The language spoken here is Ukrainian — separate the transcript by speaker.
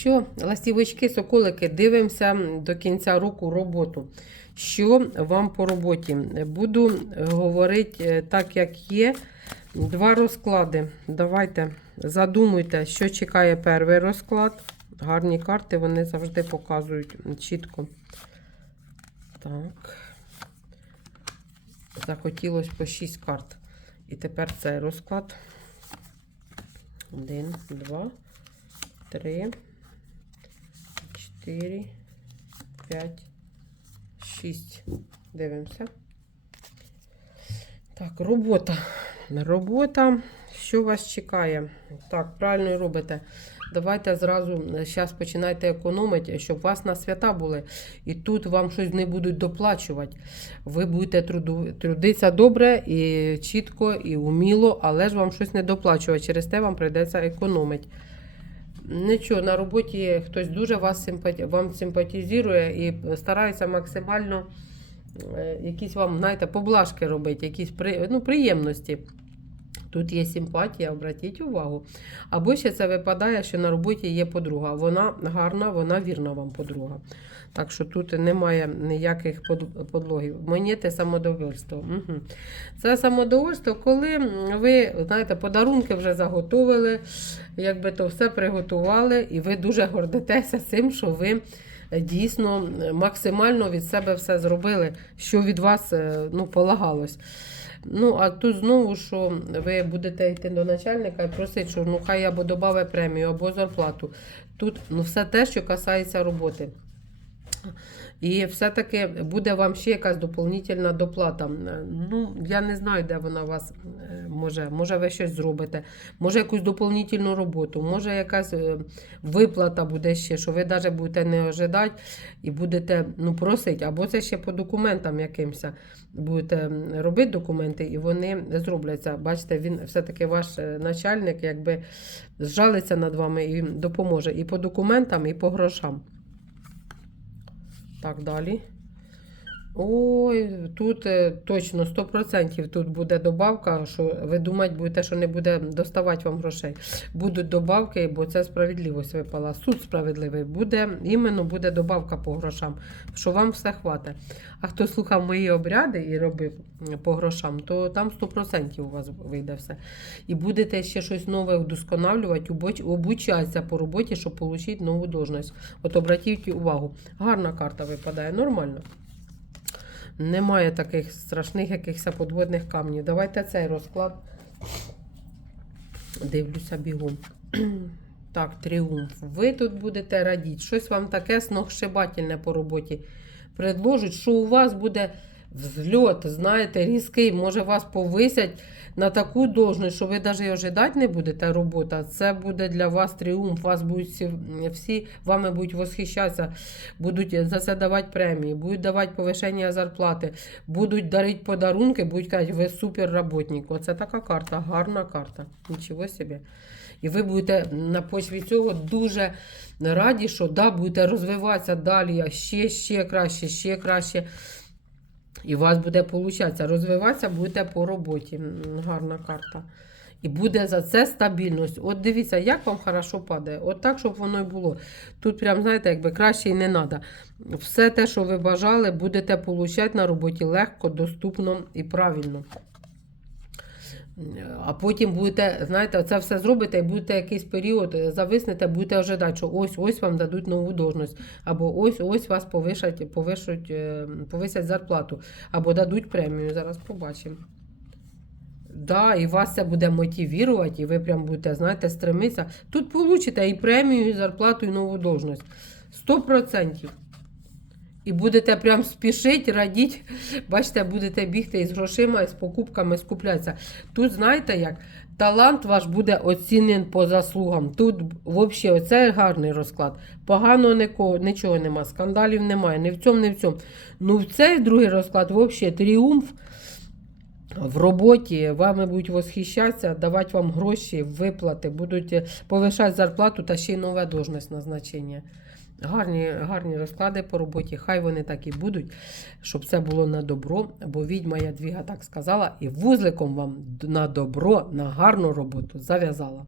Speaker 1: що, ластівочки, соколики, дивимося до кінця року роботу. Що вам по роботі? Буду говорити е, так, як є. Два розклади. Давайте задумуйте, що чекає перший розклад. Гарні карти, вони завжди показують чітко. Так. Захотілося по 6 карт. І тепер цей розклад. Один, два, три, чотири, п'ять, шість. Дивимося. Так, робота. Робота. Що вас чекає? Так, правильно робите. Давайте зразу зараз починайте економити, щоб у вас на свята були. І тут вам щось не будуть доплачувати. Ви будете трудитися добре і чітко, і уміло, але ж вам щось не доплачувати. Через те вам прийдеться економити. Нічого, на роботі хтось дуже вас симпаті... вам симпатизує і старається максимально е, якісь вам, знаєте, поблажки робити, якісь при... ну, приємності. Тут є симпатія, обратіть увагу. Або ще це випадає, що на роботі є подруга. Вона гарна, вона вірна вам подруга. Так що тут немає ніяких подлогів. Мені те самодовольство. Угу. Це самодовольство, коли ви знаєте, подарунки вже заготовили, якби то все приготували, і ви дуже гордитеся цим, що ви дійсно максимально від себе все зробили, що від вас е, ну, полагалось. Ну, а тут знову, що ви будете йти до начальника і просити, що ну хай або додавить премію, або зарплату. Тут ну, все те, що касається роботи. І все-таки буде вам ще якась доповнительна доплата. Ну, я не знаю, де вона вас е, може. Може, ви щось зробите, може якусь доповнительну роботу, може якась е, виплата буде ще, що ви навіть будете не ожидати і будете ну, просити, або це ще по документам якимось будете робити документи, і вони зробляться. Бачите, він все-таки ваш е, начальник якби зжалиться над вами і допоможе і по документам, і по грошам. Так, далі. Ой, тут е, точно 100% тут буде добавка, що ви думати будете, що не буде доставати вам грошей. Будуть добавки, бо це справедливість випала. Суд справедливий буде, іменно буде добавка по грошам, що вам все хватить. А хто слухав мої обряди і робив по грошам, то там 100% у вас вийде все. І будете ще щось нове вдосконалювати, обуч- обучатися по роботі, щоб отримати нову должність. От обратіть увагу, гарна карта випадає, нормально. Немає таких страшних якихось подводних камнів. Давайте цей розклад. Дивлюся бігом. Так, тріумф. Ви тут будете радіти. Щось вам таке сногсшибательне по роботі предложить, що у вас буде взльот, знаєте, різкий, може вас повисять на таку должність, що ви навіть і ожидати не будете робота. Це буде для вас тріумф. Вас будуть всі, всі вами будуть восхищатися, будуть за це давати премії, будуть давати повишення зарплати, будуть дарити подарунки, будуть казати, ви суперработник. Оце така карта, гарна карта. Нічого собі. І ви будете на почві цього дуже раді, що да, будете розвиватися далі, ще, ще краще, ще краще. І у вас буде получатися. Розвиватися будете по роботі. Гарна карта. І буде за це стабільність. От дивіться, як вам хорошо падає. От так, щоб воно і було. Тут, прям, знаєте, якби краще і не треба. Все те, що ви бажали, будете получати на роботі легко, доступно і правильно. А потім будете, знаєте, це все зробите і будете якийсь період е, зависнете, будете ожидати, що ось ось вам дадуть нову должність, або ось ось вас повишать, повишуть, е, повисять зарплату, або дадуть премію. Зараз побачимо. Да, і вас це буде мотивувати, і ви прям будете, знаєте, стремитися. Тут получите і премію, і зарплату, і нову должність. 100%. І будете прям спішити, радіти. Бачите, будете бігти із грошима, з покупками скуплятися. Тут, знаєте як, талант ваш буде оцінений по заслугам. Тут взагалі оце гарний розклад. Погано нікого, нічого нема, скандалів немає, ні в цьому, ні в цьому. Ну, в цей другий розклад взагалі тріумф. В роботі вами будуть восхищатися, давати вам гроші, виплати, будуть е, повишати зарплату та ще й нове должність назначення. Гарні, гарні розклади по роботі, хай вони так і будуть, щоб це було на добро, бо відьма Ядвіга так сказала, і вузликом вам на добро, на гарну роботу зав'язала.